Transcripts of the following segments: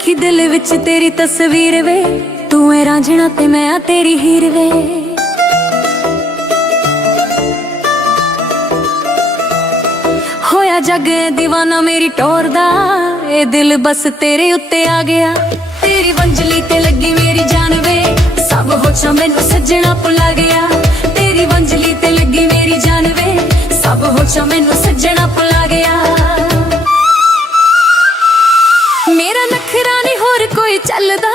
रखी दिल विच तेरी तस्वीर वे, तू है रांझना ते मैं आ तेरी हीर वे। होया जग दीवाना मेरी टोर दा, ए दिल बस तेरे उत्ते आ गया। तेरी वंजली ते लगी मेरी जान वे, सब होशां मैनू सजना भुला गया। तेरी वंजली ते लगी मेरी जान वे, सब होशां मैनू सजना भुला गया। मेरा नखरा नहीं होर कोई चलदा,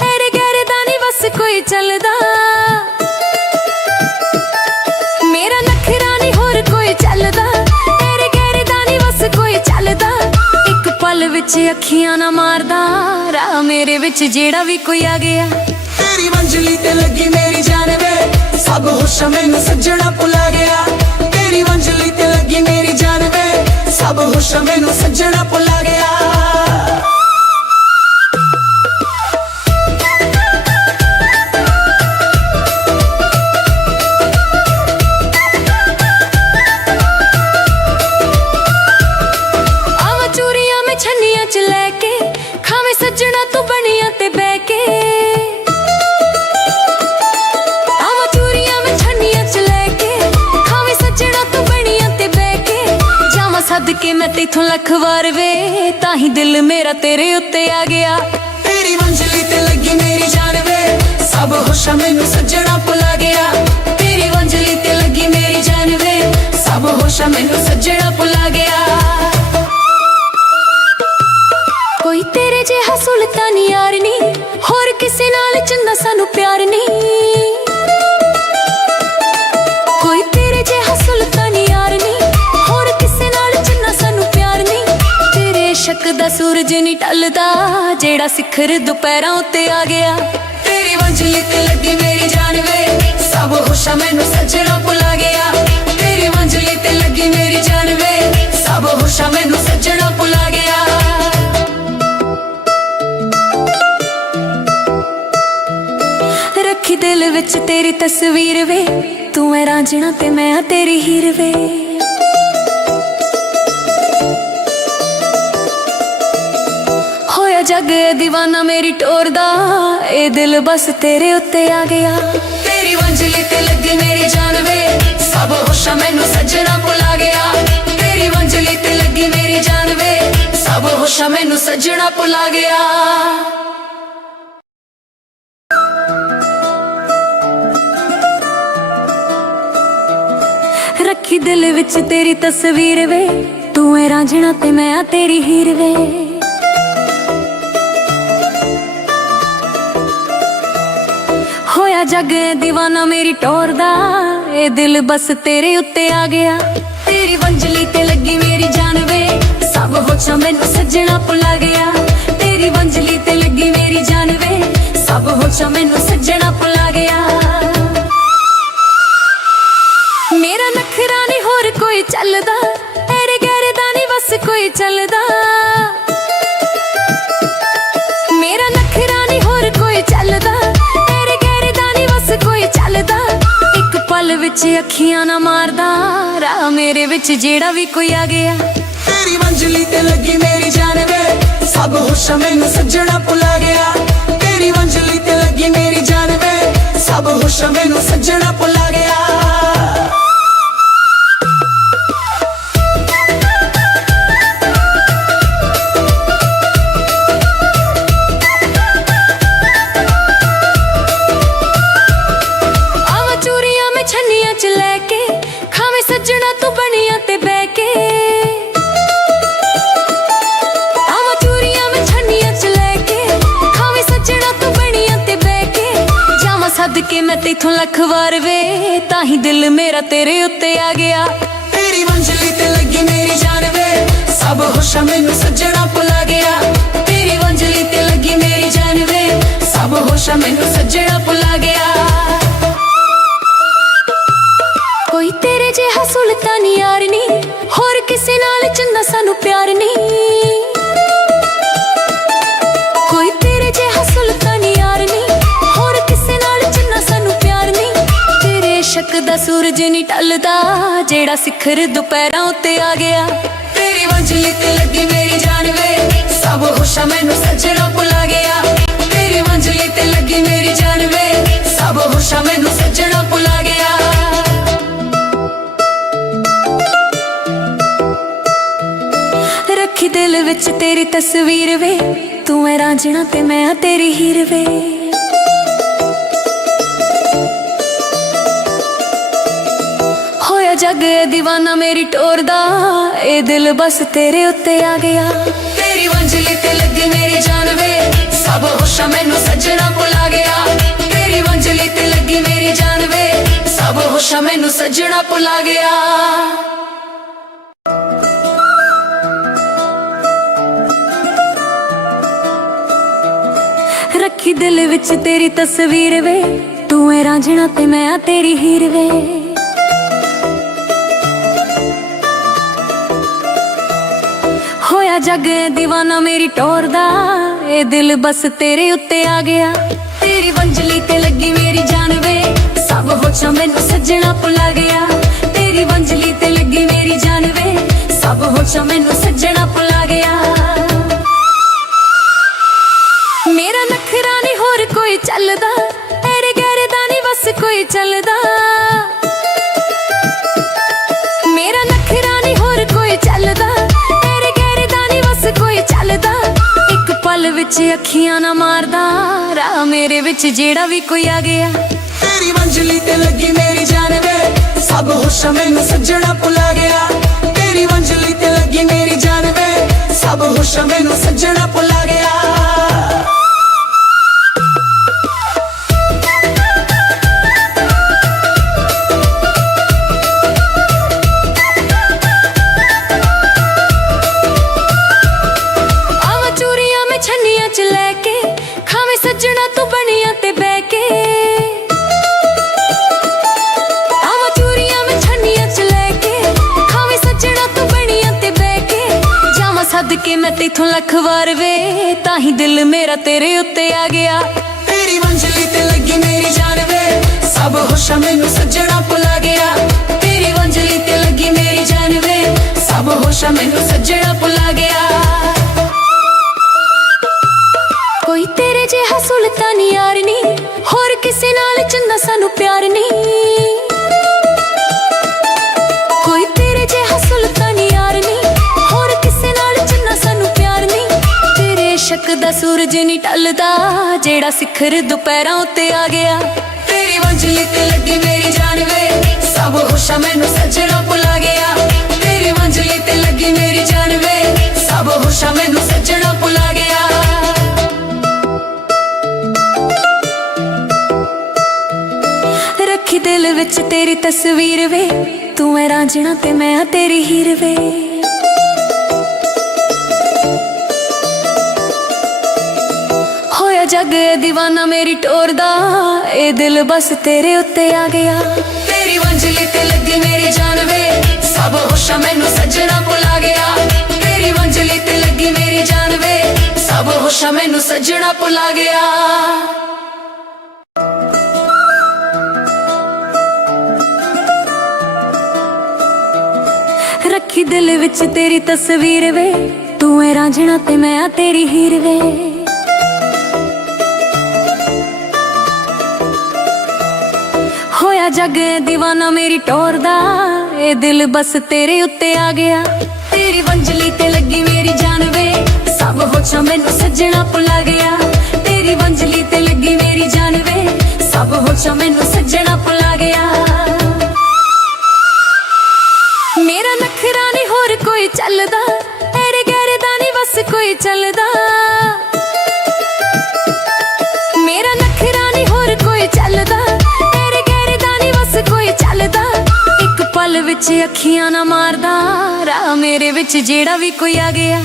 तेरे गहरे दा नहीं बस कोई चलदा। मेरा नखरा नहीं होर कोई चलदा, तेरे गहरे दा नहीं बस कोई चलदा। एक पल विच अखियां ना मारदा, राह मेरे विच जेड़ा भी कोई आ गया। तेरी वंजली ते लगी मेरी जान वे, सब होशां मैनू सजना भुला गया। तेरी वंजली ते लगी मेरी जान वे, सब होशां मैनू सजना भुला गया। सदके मैं तेथों लख वार वे, ताही दिल मेरा तेरे उत्ते आ गया। तेरी वंजली ते लगी मेरी जान वे, सब होशां मैनू सजना भुला गया। तेरी वंजली ते लगी मेरी जान वे, सब होशां मैनू सजना भुला गया। कोई तेरे जिहा सुल्तानी यार नी, होर किसे नाल चंगा सानू प्यार नी। कोई तेरे जिहा सुल्तानी यार नी, होर किसे नाल चंगा सानू प्यार नी। तेरे शक दा सूरज नहीं टलदा, जेड़ा सिखर दुपहरां उत्ते आ गया। तेरी वंजली ते लगी मेरी जान वे, सब होशां मैनू सजना भुला गया। तेरी वंजली ते लगी मेरी जान वे, सब होशां मैनू सजना भुला गया। रखी दिल विच तेरी तस्वीर वे, तू है रांझना ते मैं आ तेरी हीर वे। होया जग दीवाना मेरी टोर दा, ए दिल बस तेरे उत्ते आ गया। तेरी वंजली ते लगी मेरी जान वे, सब होशां मैनू सजना भुला गया। तेरी वंजली ते लगी मेरी जान वे, सब होशां मैनू सजना भुला गया। रखी दिल विच तेरी तस्वीर वे, तू है रांझना ते मैं आ तेरी हीर वे। होया जग दीवाना मेरी टोर दा, ए दिल बस तेरे उत्ते आ गया। तेरी वंजली ते लगी मेरी जान वे, सब होशां मैनू सजना भुला गया। तेरी वंजली ते लगी मेरी जान वे, सब होशां मैनू सजना भुला गया। मेरा नखरा नहीं होर कोई चलदा, तेरे गहरे दा नहीं बस कोई चलदा। मेरा नखरा नहीं होर कोई चलदा, तेरे गहरे दा नहीं बस कोई चलदा। एक पल विच अखियां ना मारदा, राह मेरे विच जेड़ा भी कोई आ गया। तेरी वंजली ते लगी मेरी जान वे, सब होशां मैनू सजना भुला गया। तेरी वंजली ते लगी मेरी जान वे, सब होशां मैनू सजना भुला गया। सदके मैं तेथों लख वार वे, ताही दिल मेरा तेरे उत्ते आ गया। तेरी वंजली ते लगी मेरी जान वे, सब होशां मैनू सजना भुला गया। तेरी वंजली ते लगी मेरी जान वे, सब होशां मैनू सजना भुला गया। कोई तेरे जिहा सुल्तानी यार नी, होर किसे नाल चंगा सानू प्यार नी। कोई तेरे जिहा सुल्तानी यार नी, होर किसे नाल चंगा सानू प्यार नी। तेरे शक दा ਦਾ ਸੂਰਜ ਨਹੀਂ ਟਲਦਾ ਜਿਹੜਾ ਸਿਖਰ ਦੁਪਹਿਰਾਂ ਉੱਤੇ ਆ ਗਿਆ। ਤੇਰੀ ਵੰਜਲੀ ਤੇ ਲੱਗੀ ਮੇਰੀ ਜਾਨ ਵੇ ਸਭ ਹੋਸ਼ਾਂ ਮੈਨੂੰ ਸੱਜਣਾ ਭੁਲਾ ਗਿਆ। ਤੇਰੀ ਵੰਜਲੀ ਤੇ ਲੱਗੀ ਮੇਰੀ ਜਾਨ ਵੇ ਸਭ ਹੋਸ਼ਾਂ ਮੈਨੂੰ ਸੱਜਣਾ ਭੁਲਾ ਗਿਆ। ਰੱਖੀ ਦਿਲ ਵਿੱਚ ਤੇਰੀ ਤਸਵੀਰ ਵੇ ਤੂੰ ਐ ਰਾਂਝਣਾ ਤੇ ਮੈਂ ਆ ਤੇਰੀ ਹੀਰ ਵੇ। ਹੋਇਆ ਜੱਗ دیਵਾਨਾ ਮੇਰੀ ਟੋਰ ਦਾ ਇਹ ਦਿਲ ਬਸ ਤੇਰੇ ਉੱਤੇ ਆ ਗਿਆ। ਤੇਰੀ ਵੰਜਲੀ ਤੇ ਲੱਗੀ ਮੇਰੀ ਜਾਨ ਵੇ ਸਭ ਹੋਸ਼ਾਂ ਮੈਨੂੰ ਸੱਜਣਾ ਭੁਲਾ ਗਿਆ। ਤੇਰੀ ਵੰਜਲੀ ਤੇ ਲੱਗੀ ਮੇਰੀ ਜਾਨ ਵੇ ਸਭ ਹੋਸ਼ਾਂ ਮੈਨੂੰ ਸੱਜਣਾ ਭੁਲਾ ਗਿਆ। ਰੱਖੀ ਦਿਲ ਵਿੱਚ ਤੇਰੀ ਤਸਵੀਰ ਵੇ ਤੂੰ ਐ ਰਾਂਝਣਾ ਤੇ ਮੈਂ ਆ ਤੇਰੀ ਹੀਰ ਵੇ। ਹੋਇਆ ਜੱਗ دیਵਾਨਾ ਮੇਰੀ ਟੋਰ ਦਾ ਇਹ ਦਿਲ ਬਸ ਤੇਰੇ ਉੱਤੇ ਆ ਗਿਆ। ਤੇਰੀ ਵੰਜਲੀ ਤੇ ਲੱਗੀ ਮੇਰੀ ਜਾਨ ਵੇ ਸਭ ਹੋਸ਼ਾਂ ਮੈਨੂੰ ਸੱਜਣਾ ਭੁਲਾ ਗਿਆ। ਤੇਰੀ ਵੰਜਲੀ ਤੇ ਲੱਗੀ ਮੇਰੀ ਜਾਨ ਵੇ ਸਭ ਹੋਸ਼ਾਂ ਮੈਨੂੰ ਸੱਜਣਾ ਭੁਲਾ ਗਿਆ। ਮੇਰਾ ਨਖਰਾ ਨੀ ਹੋਰ ਕੋਈ ਚੱਲਦਾ ਤੇਰੇ ਗਹਿਰੇ ਦਾ ਨੀ ਬਸ ਕੋਈ ਚੱਲਦਾ। ਮੇਰਾ ਨਖਰਾ ਨੀ ਹੋਰ ਕੋਈ ਚੱਲਦਾ ਤੇਰੇ ਗਹਿਰੇ ਦਾ ਨੀ ਬਸ ਕੋਈ ਚੱਲਦਾ। ਇੱਕ ਪਲ ਵਿੱਚ ਅੱਖੀਆਂ ਨਾ ਮਾਰਦਾ ਰਾਹ ਮੇਰੇ ਵਿੱਚ ਜਿਹੜਾ ਵੀ ਕੋਈ ਆ ਗਿਆ। ਤੇਰੀ ਵੰਜਲੀ ਤੇ ਲੱਗੀ ਮੇਰੀ ਜਾਨ ਵੇ ਸਭ ਹੋਸ਼ਾਂ ਮੈਨੂੰ ਸੱਜਣਾ ਭੁਲਾ ਗਿਆ। ਤੇਰੀ ਵੰਜਲੀ ਤੇ ਲੱਗੀ ਮੇਰੀ ਜਾਨ ਵੇ ਸਭ ਹੋਸ਼ਾਂ ਮੈਨੂੰ ਸੱਜਣਾ ਭੁਲਾ ਗਿਆ। ਸੱਜਣਾ ਤੂੰ ਬਣੀਆਂ ਤੇ ਬਹਿ ਕੇ ਆਵਾਂ ਚੂਰੀਆਂ ਮੈਂ ਛੰਨੀਆਂ ਚ ਲੈ ਕੇ ਖਾਵੇਂ ਸੱਜਣਾ ਤੂੰ ਬਣੀਆਂ ਤੇ ਬਹਿ ਕੇ ਜਾਵਾਂ ਸਦਕੇ ਮੈਂ ਤੈਥੋਂ ਲੱਖ ਵਾਰ ਵੇ ਤਾਂ ਹੀ ਦਿਲ ਮੇਰਾ ਤੇਰੇ ਉੱਤੇ ਆ ਗਿਆ। ਤੇਰੀ ਵੰਜਲੀ ਤੇ ਲੱਗੀ ਮੇਰੀ ਜਾਨ ਵੇ ਸਭ ਹੋਸ਼ਾਂ ਮੈਨੂੰ ਸੱਜਣਾ ਭੁਲਾ ਗਿਆ। ਤੇਰੀ ਵੰਜਲੀ ਤੇ ਲੱਗੀ ਮੇਰੀ ਜਾਨ ਵੇ ਸਭ ਹੋਸ਼ਾਂ ਮੈਨੂੰ ਸੱਜਣਾ ਭੁਲਾ ਗਿਆ। ਕੋਈ ਤੇਰੇ ਜਿਹਾ ਸੁਲਤਾਨੀ ਯਾਰ ਨੀ ਹੋਰ ਕਿਸੇ ਨਾਲ ਚੰਨਾ ਸਾਨੂੰ ਪਿਆਰ ਨੀ। ਕੋਈ ਤੇਰੇ ਜਿਹਾ ਸੁਲਤਾਨੀ ਯਾਰ ਨੀ ਹੋਰ ਕਿਸੇ ਨਾਲ ਚੰਨਾ ਸਾਨੂੰ ਪਿਆਰ ਨੀ। ਤੇਰੇ ਇਸ਼ਕ ਦਾ ਸੂਰਜ ਨੀ ਟਲਦਾ ਜਿਹੜਾ ਸਿਖਰ ਦੁਪਹਿਰਾਂ ਉੱਤੇ ਆ ਗਿਆ। ਤੇਰੀ ਵੰਜਲੀ ਤੇ ਲੱਗੀ ਮੇਰੀ ਜਾਨ ਵੇ ਸਭ ਹੋਸ਼ਾਂ ਮੈਨੂੰ ਸੱਜਣਾ ਭੁਲਾ ਗਿਆ। ਤੇਰੀ ਵੰਜਲੀ ਤੇ ਲੱਗੀ ਮੇਰੀ ਜਾਨ ਵੇ ਸਭ ਹੋਸ਼ਾਂ ਮੈਨੂੰ ਸੱਜਣਾ ਭੁਲਾ ਗਿਆ। ਰੱਖੀ ਦਿਲ ਵਿੱਚ ਤੇਰੀ ਤਸਵੀਰ ਵੇ ਤੂੰ ਐ ਰਾਂਝਣਾ ਤੇ ਮੈਂ ਆ ਤੇਰੀ ਹੀਰ ਵੇ। ਹੋਇਆ ਜੱਗ دیਵਾਨਾ ਮੇਰੀ ਟੋਰ ਦਾ ਇਹ ਦਿਲ ਬਸ ਤੇਰੇ ਉੱਤੇ ਆ ਗਿਆ। ਤੇਰੀ ਵੰਜਲੀ ਤੇ ਲੱਗੀ ਮੇਰੀ ਜਾਨ ਵੇ ਸਭ ਹੋਸ਼ਾਂ ਮੈਨੂੰ ਸੱਜਣਾ ਭੁਲਾ ਗਿਆ। ਤੇਰੀ ਵੰਜਲੀ ਤੇ ਲੱਗੀ ਮੇਰੀ ਜਾਨ ਵੇ ਸਭ ਹੋਸ਼ਾਂ ਮੈਨੂੰ ਸੱਜਣਾ ਭੁਲਾ ਗਿਆ। ਰੱਖੀ ਦਿਲ ਵਿੱਚ ਤੇਰੀ ਤਸਵੀਰ ਵੇ ਤੂੰ ਐ ਰਾਂਝਣਾ ਤੇ ਮੈਂ ਆ ਤੇਰੀ ਹੀਰ ਵੇ। ਹੋਇਆ ਜੱਗ دیਵਾਨਾ ਮੇਰੀ ਟੋਰ ਦਾ ਇਹ ਦਿਲ ਬਸ ਤੇਰੇ ਉੱਤੇ ਆ ਗਿਆ। ਤੇਰੀ ਵੰਜਲੀ ਤੇ ਲੱਗੀ ਮੇਰੀ ਜਾਨ ਵੇ ਸਭ ਹੋਸ਼ਾਂ ਮੈਨੂੰ ਸੱਜਣਾ ਭੁਲਾ ਗਿਆ। ਤੇਰੀ ਵੰਜਲੀ ਤੇ ਲੱਗੀ ਮੇਰੀ ਜਾਨ ਵੇ ਸਭ ਹੋਸ਼ਾਂ ਮੈਨੂੰ ਸੱਜਣਾ ਭੁਲਾ ਗਿਆ। ਮੇਰਾ ਨਖਰਾ ਨੀ ਹੋਰ ਕੋਈ ਚੱਲਦਾ ਤੇਰੇ ਗਹਿਰੇ ਦਾ ਨੀ ਬਸ ਕੋਈ ਚੱਲਦਾ। ਮੇਰਾ ਨਖਰਾ ਨੀ ਹੋਰ ਕੋਈ ਚੱਲਦਾ ਤੇਰੇ ਗਹਿਰੇ ਦਾ ਨੀ ਬਸ ਕੋਈ ਚੱਲਦਾ। ਇੱਕ ਪਲ ਵਿੱਚ ਅੱਖੀਆਂ ਨਾ ਮਾਰਦਾ ਰਾਹ ਮੇਰੇ ਵਿੱਚ ਜਿਹੜਾ ਵੀ ਕੋਈ ਆ ਗਿਆ।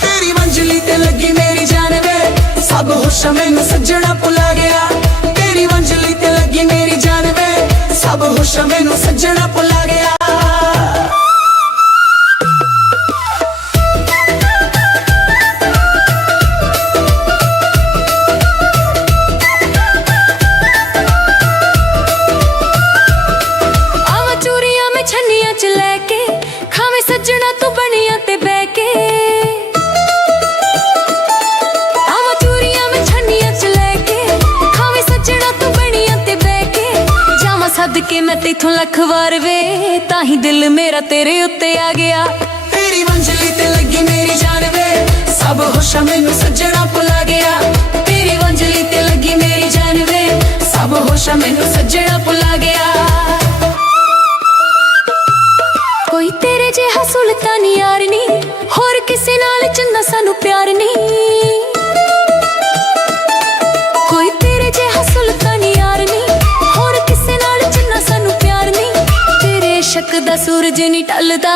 ਤੇਰੀ ਵੰਜਲੀ ਤੇ ਲੱਗੀ ਮੇਰੀ ਜਾਨ ਵੇ ਸਭ ਹੋਸ਼ਾਂ ਮੈਨੂੰ ਸੱਜਣਾ ਭੁਲਾ ਗਿਆ। ਤੇਰੀ ਵੰਜਲੀ ਤੇ ਲੱਗੀ ਮੇਰੀ ਜਾਨ ਵੇ ਸਭ ਹੋਸ਼ਾਂ ਮੈਨੂੰ ਸੱਜਣਾ ਭੁਲਾ ਗਿਆ। के मैं तेथों लख वार वे, ताही दिल मेरा तेरे उत्ते आ गया। तेरी मंजिली ते लगी मेरी जान वे, सब होशा मैनू सजना भुला गया। तेरी मंजिली ते लगी मेरी जान वे, सब होशा मैनू सजना भुला गया। कोई तेरे जिहा सुल्तान यार नी, होर किसे नाल चंगा सानू प्यार नी। कोई तेरे जिहा सुल्तान यार नी, होर किसे नाल चंगा सानू प्यार नी। तेरे इश्क दा सूरज नी ढलदा,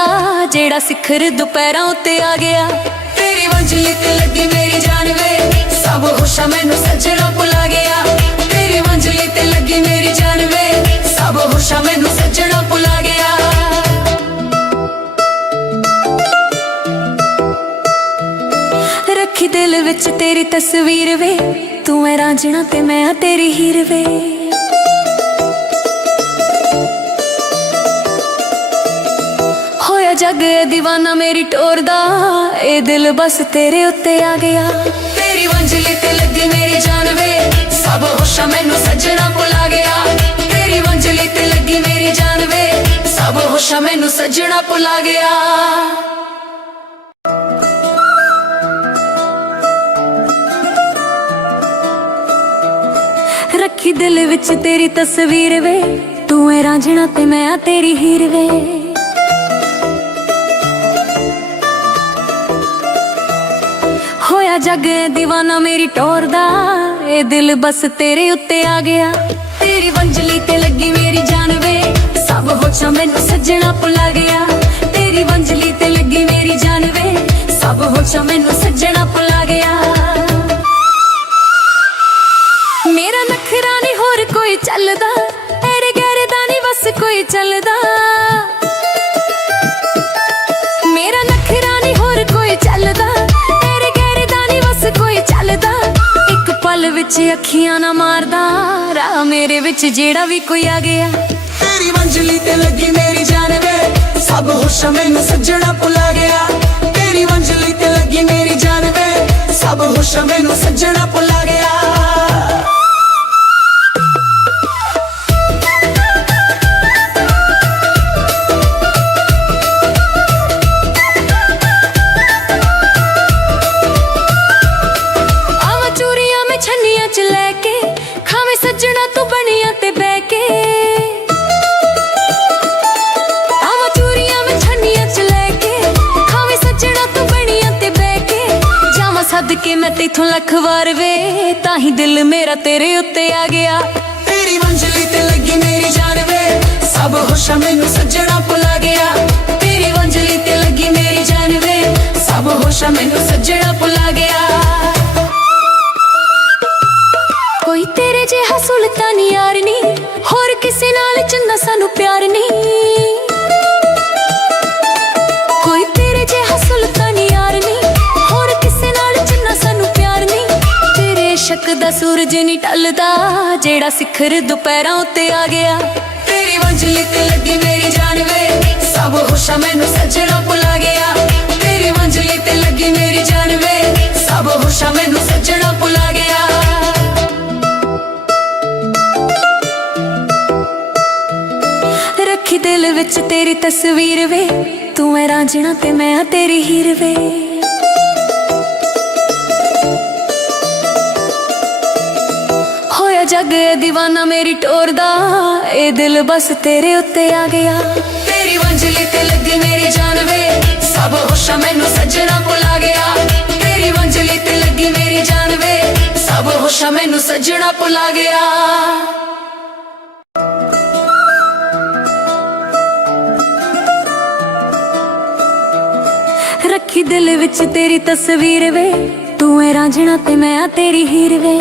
जेड़ा सिखर दुपहरां उत्ते आ गया। तेरी मंजिली ते लगी मेरी जान वे, सब होशा मैनू सजना भुला गया। तेरी मंजिली ते लगी मेरी जान वे, सब होशा मैनू सजना भुला गया। रखी दिल विच तेरी तस्वीर वे, तू है रांझना ते मैं आ तेरी हीर वे। होया जग दीवाना मेरी टोर दा, ए दिल बस तेरे उत्ते आ गया। तेरी मंजिली ते लगी मेरी जान वे, सब होशा मैनू सजना भुला गया। तेरी मंजिली ते लगी मेरी जान वे, सब होशा मैनू सजना भुला गया। रखी दिल विच तेरी तस्वीर वे, तू है रांझना ते मैं आ तेरी हीर वे। होया जग दीवाना मेरी टोर दा, ए दिल बस तेरे उत्ते आ गया। तेरी मंजिली ते लगी मेरी जान वे, सब होशा मैनू सजना भुला गया। तेरी मंजिली ते लगी मेरी जान वे, सब होशा मैनू सजना भुला गया। मेरा नखरा नी होर कोई चलदा, तेरे गैरे दा नी बस कोई चलदा। मेरा नखरा नी होर कोई चलदा, तेरे गैरे दा नी बस कोई चलदा। एक पल विच अखियां ना मारदा, राह मेरे विच जेड़ा भी कोई आ गया। तेरी मंजिली ते लगी मेरी जान वे, सब होशा मैनू सजना भुला गया। तेरी मंजिली ते लगी मेरी जान वे, सब होशा मैनू सजना भुला गया। के मैं तेथों लख वार वे, ताही दिल मेरा तेरे उत्ते आ गया। तेरी मंजिली ते लगी मेरी जान वे, सब होशा मैनू सजना भुला गया। तेरी मंजिली ते लगी मेरी जान वे, सब होशा मैनू सजना भुला गया। कोई तेरे जिहा सुल्तान यार नी, होर किसे नाल चंगा सानू प्यार नी। कोई तेरे जिहा सुल्तान यार नी, होर किसे नाल चंगा सानू प्यार नी। तेरे इश्क दा सूरज नी ढलदा, जेड़ा सिखर दुपहरां उत्ते आ गया। तेरी मंजिली ते लगी मेरी जान वे, सब होशा मैनू सजना भुला गया। तेरी मंजिली ते लगी मेरी जान वे, सब होशा मैनू सजना भुला गया। रखी दिल विच तेरी तस्वीर वे, तू है रांझना ते मैं आ तेरी हीर वे। होया जग दीवाना मेरी टोर दा, ए दिल बस तेरे उत्ते आ गया। तेरी मंजिली ते लगी मेरी जान वे, सब होशा मैनू सजना भुला गया। तेरी मंजिली ते लगी मेरी जान वे, सब होशा मैनू सजना भुला गया। रखी दिल विच तेरी तस्वीर वे, तू है रांझना ते मैं आ तेरी हीर वे।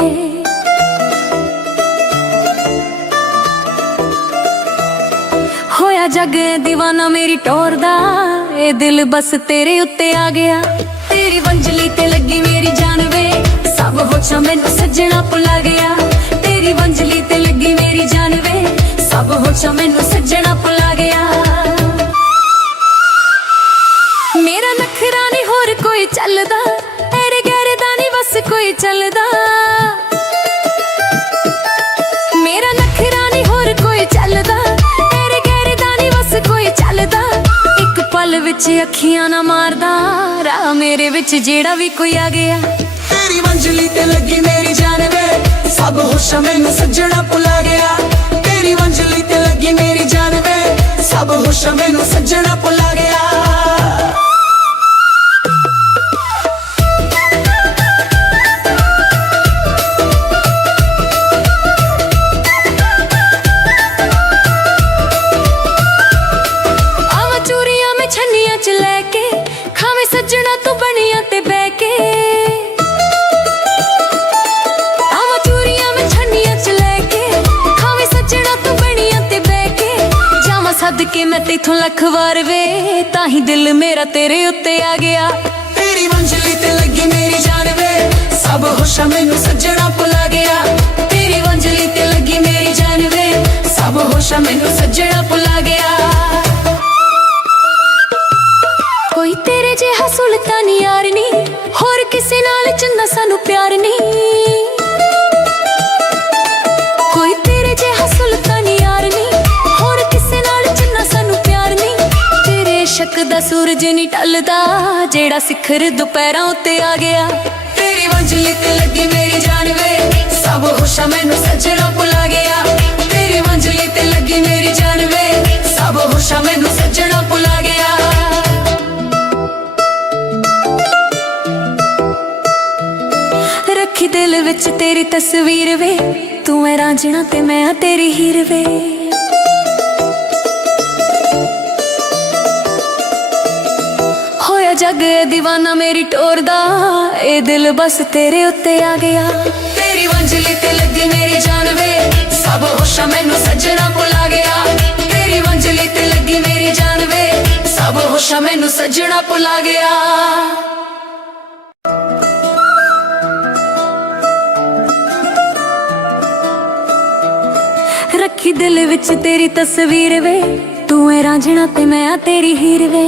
होया जग दीवाना मेरी टोर दा, ए दिल बस तेरे उत्ते आ गया। तेरी मंजिली ते लगी मेरी जान वे, सब होशा मैनू सजना भुला गया। तेरी मंजिली ते लगी मेरी जान वे, सब होशा मैनू सजना भुला गया। मेरा नखरा नी होर कोई चलदा, तेरे गैरे दा नी बस कोई चलदा। मेरा नखरा नी होर कोई चलदा, पल विच अखियां ना मारदा राह मेरे विच जेड़ा भी कोई आ गया। तेरी मंजिली ते लगी मेरी जान वे सब होशां मैनू सजना भुला गया। तेरी मंजिली ते लगी मेरी जान वे सब होशां मैनू सजना भुला गया। सदके मैं तेथों लख वार वे ताही दिल मेरा तेरे उत्ते आ गया। तेरी मंजिली ते लगी मेरी जान वे सब होशां मैनू सजना भुला गया। तेरी मंजिली ते लगी मेरी जान वे सब होशां मैनू सजना भुला गया। कोई तेरे जिहा सुल्तान यार नी होर किसे नाल चंगा सानू प्यार नी। कोई तेरे जिहा सुल्तान यार नी होर किसे नाल चंगा सानू प्यार नी। तेरे इश्क दा सूरज नी टलदा जेड़ा सिखर दुपहरां उत्ते आ गया। तेरी मंजिली ते लगी मेरी जान वे सब होशां मैनू सजना भुला गया। तेरी मंजिली ते लगी मेरी जान वे सब होशां मैनू सजना भुला गया। रखी दिल विच तेरी तस्वीर वे तू है रांझना ते मैं तेरी हीर वे। होया जग दीवाना मेरी टोर दा ए दिल बस तेरे उत्ते आ गया। तेरी मंजिली ते लगी मेरी जान वे सब होशां मैनू सजना भुला गया। तेरी मंजिली ते लगी मेरी जान वे सब होशां मैनू सजना भुला गया। रखी दिल विच तेरी तस्वीर वे तू है रांझना ते मैं तेरी हीर वे।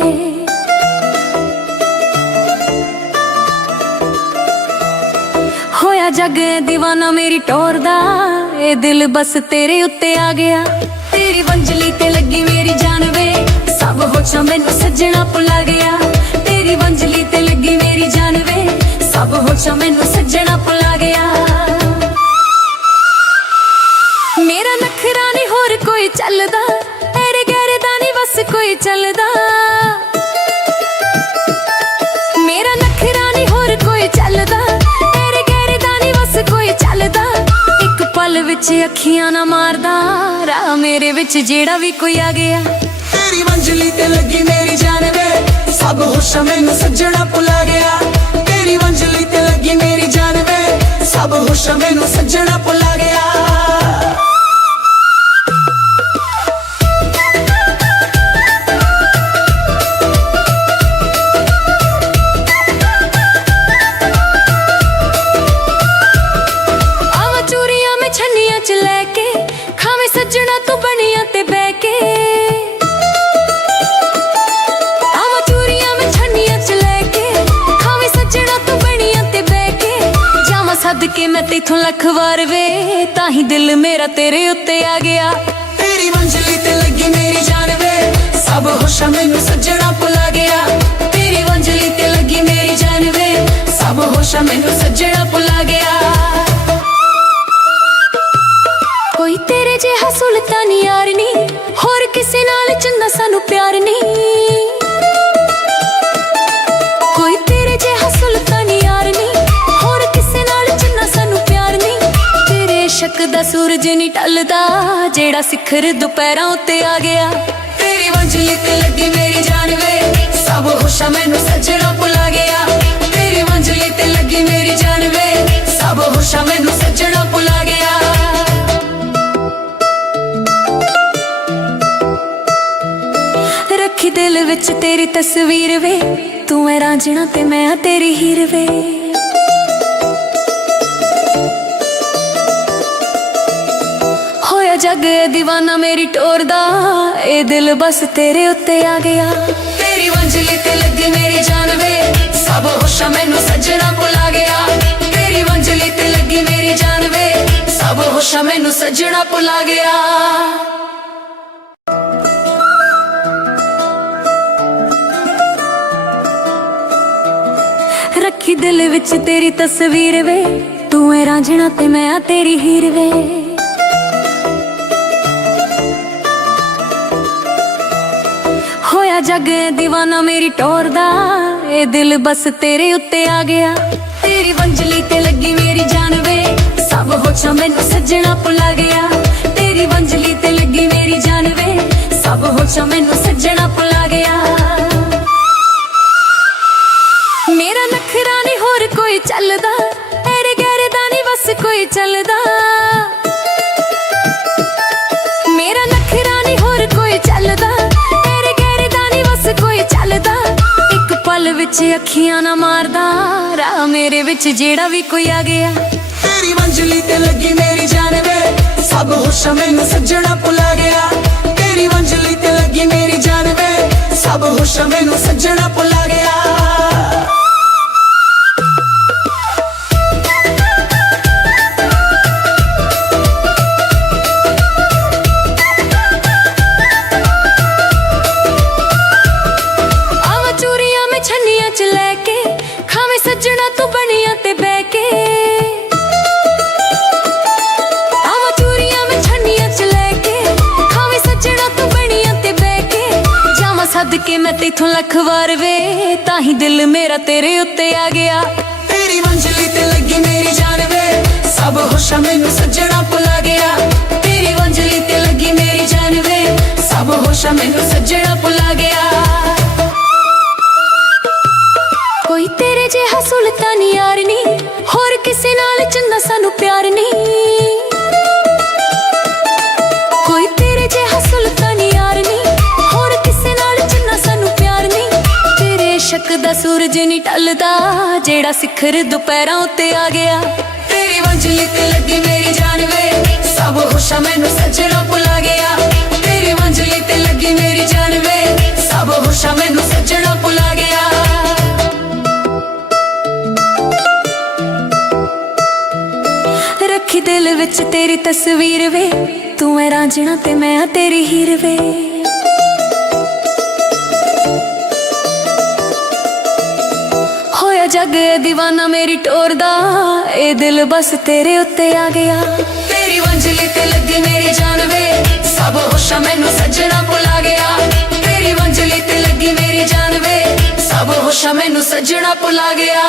होया जग दीवाना मेरी टोर दा ए दिल बस तेरे उत्ते आ गया। तेरी मंजिली ते लगी मेरी जान वे सब होशां मैनू सजना भुला गया। तेरी मंजिली ते लगी मेरी जान वे सब होशां मैनू सजना भुला गया। मेरा नखरा नी होर कोई चलदा तेरे गहरे दा नी बस कोई चलदा। मेरा नखरा नी होर कोई चलदा तेरे गहरे दा नी बस कोई चलदा। एक पल विच अखियां ना मारदा राह मेरे विच जेड़ा भी कोई आ गया। तेरी मंजिली ते लगी मेरी जान वे सब होशां मैनू सजना भुला गया। तेरी मंजिली ते लगी मेरी जान वे सब होशां मैनू सजना भुला गया। सदके मैं तेथों लख वार वे ताही दिल मेरा तेरे उत्ते आ गया। तेरी मंजिली ते लगी मेरी जान वे सब होशां मैनू सजना भुला गया। तेरी मंजिली ते लगी मेरी जान वे सब होशां मैनू सजना भुला गया। कोई तेरे जिहा सुल्तान यार नी होर किसे नाल चंगा सानू प्यार नी। कोई तेरे जिहा सुल्तान यार नी होर किसे नाल चंगा सानू प्यार नी। तेरे इश्क दा सूरज नी टलदा जेड़ा सिखर दुपहरां उत्ते आ गया। तेरी मंजिली ते लगी मेरी जान वे सब होशां मैनू सजना भुला गया। तेरी मंजिली ते लगी मेरी जान वे सब होशां मैनू सजना भुला गया। रखी दिल विच तेरी तस्वीर वे तू है रांझना ते मैं तेरी हीर वे। होया जग दीवाना मेरी टोर दा ए दिल बस तेरे उत्ते आ गया। तेरी मंजिली ते लगी मेरी जान वे सब होशां मैनू सजना भुला गया। तेरी मंजिली ते लगी मेरी जान वे सब होशां मैनू सजना भुला गया। दिल विच तेरी तस्वीर वे, तू है रांझना ते मैं आ तेरी हीर वे। होया जग दीवाना मेरी टोर दा, ए दिल बस तेरे उत्ते आ गया। तेरी वंजली ते लगी मेरी जान वे, सब होशां मैनू सजना भुला गया। तेरी वंजली ते लगी मेरी जान वे, सब होशां मैनू सजना भुला गया। मेरा नखरा नहीं होर कोई चलदा, तेरे गैरे दा नहीं बस कोई चलदा। मेरा नखरा नहीं होर कोई चलदा, तेरे गैरे दा नहीं बस कोई चलदा। एक पल विच अखियां ना मारदा, राह मेरे विच जेड़ा भी कोई आ गया। तेरी वंजली ते लगी मेरी जान वे, सब होशां मैनू सजना भुला गया। तेरी वंजली ते लगी मेरी जान वे, सब होशां मैनू सजना भुला गया। सदके मैं तेथों लख वार वे, ताही दिल मेरा तेरे उत्ते आ गया। तेरी वंजली ते लगी मेरी जान वे, सब होशां मैनू सजना भुला गया। तेरी वंजली ते लगी मेरी जान वे, सब होशां मैनू सजना भुला गया। कोई तेरे जिहा सुल्तानी यार नी, होर किसे नाल चंगा सानू प्यार नी। कोई तेरे जिहा सुल्तानी यार नी, होर किसे नाल चंगा सानू प्यार नी। तेरे इश्क दा सूरज नहीं टलदा, जेड़ा सिखर दुपहरां उत्ते आ गया। तेरी वंजली ते लगी मेरी जान वे, सब होशां मैनू सजना भुला गया। तेरी वंजली ते लगी मेरी जान वे, सब होशां मैनू सजना भुला गया। रखी दिल विच तेरी तस्वीर वे, तू है रांझना ते मैं आ तेरी हीर वे। होया जग दीवाना मेरी टोर दा, ए दिल बस तेरे उत्ते आ गया। तेरी वंजली ते लगी मेरी जान वे, सब होशां मैनू सजना भुला गया। तेरी वंजली ते लगी मेरी जान वे, सब होशां मैनू सजना भुला गया।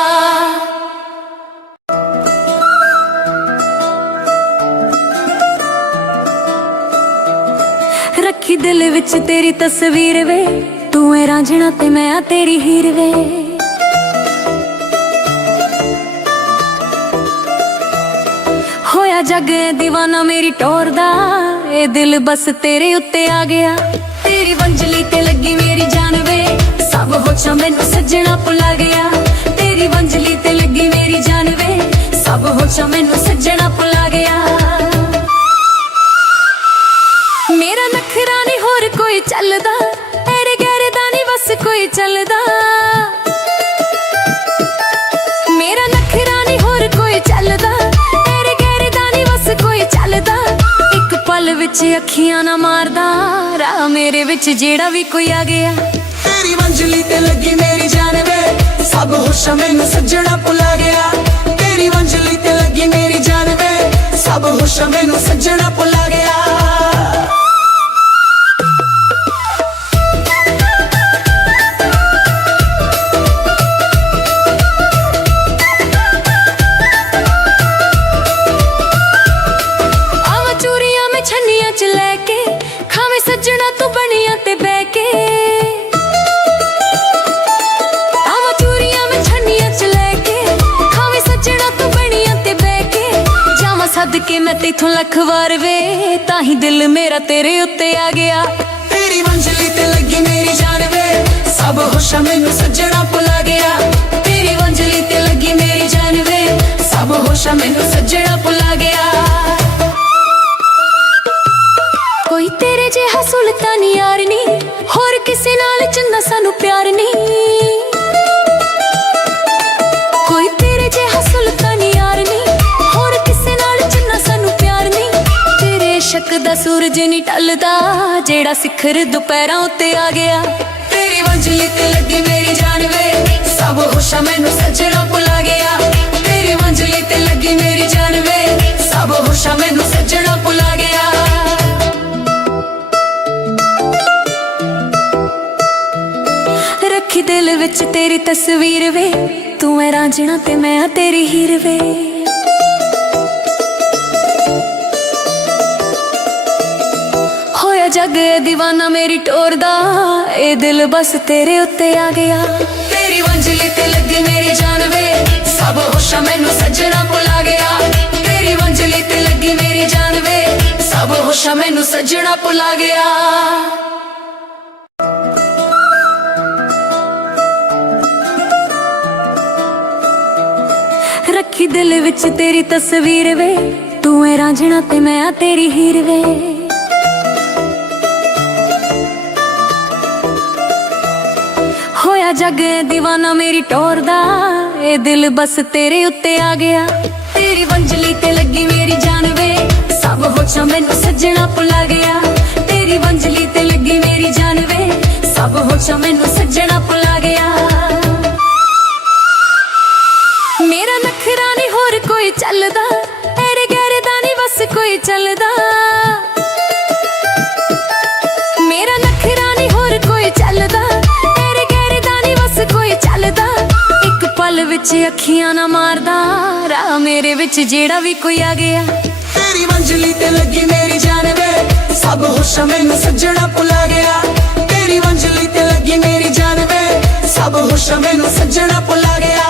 रखी दिल विच तेरी तस्वीर वे, तू है रांझना ते मैं आ तेरी हीर वे। होया जग दीवाना मेरी टोर दा, ए दिल बस तेरे उत्ते आ गया। तेरी वंजली ते लगी मेरी जान वे, सब होशां मैनू सजना भुला गया। तेरी वंजली ते लगी मेरी जान वे, सब होशां मैनू सजना भुला गया। मेरा नखरा नहीं होर कोई चलदा, तेरे गैरे दा नहीं बस कोई चलदा। मेरा नखरा नहीं होर कोई चलदा, तेरे गैरे दा नहीं बस कोई चलदा। एक पल विच अखियां ना मारदा, राह मेरे विच जेड़ा भी कोई आ गया। तेरी वंजली ते लगी मेरी जान वे, सब होशां मैनू सजना भुला गया। तेरी वंजली ते लगी मेरी जान वे, सब होशां मैनू सजना भुला गया। सदके मैं तेथों लख वार वे, ताही दिल मेरा तेरे उत्ते आ गया। तेरी वंजली ते लगी मेरी जान वे, सब होशां मैनू सजना भुला गया। तेरी वंजली ते लगी मेरी जान वे, सब होशां मैनू सजना भुला गया। कोई तेरे जिहा सुल्तानी यार नी, होर किसे नाल चंगा सानू प्यार नी। कोई तेरे जिहा सुल्तानी यार नी, होर किसे नाल चंगा सानू प्यार नी। तेरे इश्क दा सूरज नहीं टलदा, जेड़ा सिखर दुपहरां उत्ते आ गया। तेरी वंजली ते लगी मेरी जान वे, सब ਹੋਸ਼ਾਂ ਮੈਨੂੰ ਸੱਜਣਾ ਭੁਲਾ ਗਿਆ ਤੇਰੀ ਮੰਜ਼ਲੀ ਤੇ ਲੱਗੀ ਮੇਰੀ ਜਾਨ ਵੇ ਸਭ ਹੋਸ਼ਾਂ ਮੈਨੂੰ ਸੱਜਣਾ ਭੁਲਾ ਗਿਆ ਰੱਖੀ ਦਿਲ ਵਿੱਚ ਤੇਰੀ ਤਸਵੀਰ ਵੇ ਤੂੰ ਐ ਰਾਂਝਣਾ ਤੇ ਮੈਂ ਆ ਤੇਰੀ ਹੀਰ ਵੇ ਹੋਇਆ ਜੱਗ ਏ دیਵਾਨਾ ਮੇਰੀ ਟੋਰ ਦਾ ਇਹ ਦਿਲ ਬਸ ਤੇਰੇ ਉੱਤੇ ਆ ਗਿਆ ਤੇਰੀ ਮੰਜ਼ਲੀ ਤੇ ਲੱਗੀ ਮੇਰੀ ਜਾਨ ਵੇ ਸਭ ਹੋਸ਼ਾਂ ਮੈਨੂੰ ਸੱਜਣਾ ਭੁਲਾ ਗਿਆ ਤੇਰੀ ਮੰਜ਼ਲੀ ਤੇ ਲੱਗੀ ਮੇਰੀ ਜਾਨ ਵੇ ਸਭ ਹੋਸ਼ਾਂ ਮੈਨੂੰ ਸੱਜਣਾ ਭੁਲਾ ਗਿਆ ਰੱਖੀ ਦਿਲ ਵਿੱਚ ਤੇਰੀ ਤਸਵੀਰ ਵੇ ਤੂੰ ਐ ਰਾਂਝਣਾ ਤੇ ਮੈਂ ਆ ਤੇਰੀ ਹੀਰ ਵੇ ਹੋਇਆ ਜੱਗ ਏ دیਵਾਨਾ ਮੇਰੀ ਟੋਰ ਦਾ ਇਹ ਦਿਲ ਬਸ ਤੇਰੇ ਉੱਤੇ ਆ ਗਿਆ ਤੇਰੀ ਮੰਜ਼ਲੀ ਤੇ ਲੱਗੀ ਮੇਰੀ ਜਾਨ ਵੇ ਸਭ ਹੋਸ਼ਾਂ ਮੈਨੂੰ ਸੱਜਣਾ ਭੁਲਾ ਗਿਆ ਤੇਰੀ ਮੰਜ਼ਲੀ ਤੇ ਲੱਗੀ ਮੇਰੀ ਜਾਨ ਵੇ ਸਭ ਹੋਸ਼ਾਂ ਮੈਨੂੰ ਸੱਜਣਾ ਭੁਲਾ ਗਿਆ ਮੇਰਾ ਨਖਰਾ ਨੀ ਹੋਰ ਕੋਈ ਚੱਲਦਾ ਤੇਰੇ ਗਹਿਰੇ ਦਾ ਨੀ ਬਸ ਕੋਈ ਚੱਲਦਾ ਮੇਰਾ ਨਖਰਾ ਨੀ ਹੋਰ ਕੋਈ ਚੱਲਦਾ ਤੇਰੇ ਗਹਿਰੇ ਦਾ ਨੀ ਬਸ ਕੋਈ ਚੱਲਦਾ ਇੱਕ ਪਲ ਵਿੱਚ ਅੱਖੀਆਂ ਨਾ ਮਾਰਦਾ ਰਾਹ ਮੇਰੇ ਵਿੱਚ ਜਿਹੜਾ ਵੀ ਕੋਈ ਆ ਗਿਆ ਤੇਰੀ ਮੰਜ਼ਲੀ ਤੇ ਲੱਗੀ ਮੇਰੀ ਜਾਨ ਵੇ ਸਭ ਹੋਸ਼ਾਂ ਮੈਨੂੰ ਸੱਜਣਾ ਭੁਲਾ ਗਿਆ ਤੇਰੀ ਮੰਜ਼ਲੀ ਤੇ ਲੱਗੀ ਮੇਰੀ ਜਾਨ ਵੇ ਸਭ ਹੋਸ਼ਾਂ ਮੈਨੂੰ ਸੱਜਣਾ ਭੁਲਾ ਗਿਆ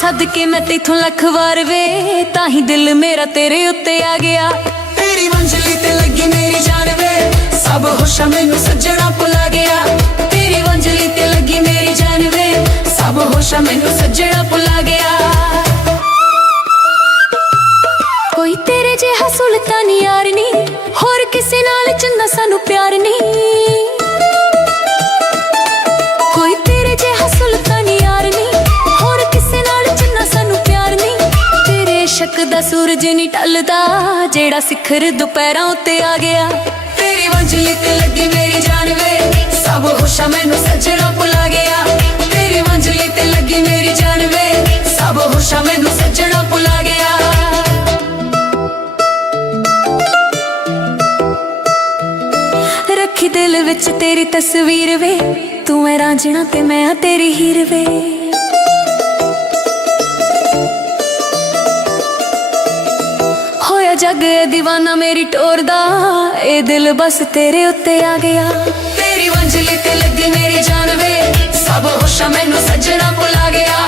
ਸਦਕੇ ਮੈਂ ਤੇਥੋਂ ਲੱਖ ਵਾਰ ਵੇ ਤਾਂ ਹੀ ਦਿਲ ਮੇਰਾ ਤੇਰੇ ਉੱਤੇ ਆ ਗਿਆ ਤੇਰੀ ਮੰਜ਼ਲੀ ਤੇ ਲੱਗੀ ਮੇਰੀ ਜਾਨ ਵੇ ਸਭ ਹੋਸ਼ਾਂ ਮੈਨੂੰ ਸੱਜਣਾ ਭੁਲਾ ਗਿਆ ਤੇਰੀ ਮੰਜ਼ਲੀ ਤੇ ਲੱਗੀ ਮੇਰੀ ਜਾਨ ਵੇ ਸਭ ਹੋਸ਼ਾਂ ਮੈਨੂੰ ਸੱਜਣਾ ਭੁਲਾ ਗਿਆ ਕੋਈ ਤੇਰੇ ਜਿਹਾ ਸੁਲਤਾਨੀ ਯਾਰ ਨੀ ਹੋਰ ਕਿਸੇ ਨਾਲ ਚੰਗਾ ਸਾਨੂੰ ਪਿਆਰ ਨਹੀਂ ਕੋਈ ਤੇਰੇ ਜਿਹਾ ਸੁਲਤਾਨੀ ਯਾਰ ਨੀ ਹੋਰ ਕਿਸੇ ਨਾਲ ਚੰਗਾ ਸਾਨੂੰ ਪਿਆਰ ਨਹੀਂ ਤੇਰੇ ਸ਼ੱਕ ਦਾ ਸੂਰਜ ਨਹੀਂ ਢਲਦਾ ਜਿਹੜਾ ਸਿਖਰ ਦੁਪਹਿਰਾਂ ਉੱਤੇ ਆ ਗਿਆ ਤੇਰੀ ਮੰਜ਼ਲੀ ਤੇ ਲੱਗੀ ਮੇਰੀ ਜਾਨ ਵੇ ਸਭ ਹੋਸ਼ਾਂ ਮੈਨੂੰ ਸੱਜਣਾ ਭੁਲਾ ਗਿਆ ਤੇਰੀ ਮੰਜ਼ਲੀ ਤੇ ਲੱਗੀ ਮੇਰੀ ਜਾਨ ਵੇ ਸਭ ਹੋਸ਼ਾਂ ਮੈਨੂੰ ਸੱਜਣਾ ਭੁਲਾ ਗਿਆ ਰੱਖੀ ਦਿਲ ਵਿੱਚ ਤੇਰੀ ਤਸਵੀਰ ਵੇ ਤੂੰ ਐ ਰਾਂਝਣਾ ਤੇ ਮੈਂ ਆ ਤੇਰੀ ਹੀਰ ਵੇ ਹੋਇਆ ਜੱਗ ਏ دیਵਾਨਾ ਮੇਰੀ ਟੋਰ ਦਾ ਇਹ ਦਿਲ ਬਸ ਤੇਰੇ ਉੱਤੇ ਆ ਗਿਆ ਤੇਰੀ ਮੰਜ਼ਲੀ ਤੇ ਲੱਗੀ ਮੇਰੀ ਜਾਨ ਵੇ ਸਭ ਹੋਸ਼ਾਂ ਮੈਨੂੰ ਸੱਜਣਾ ਭੁਲਾ ਗਿਆ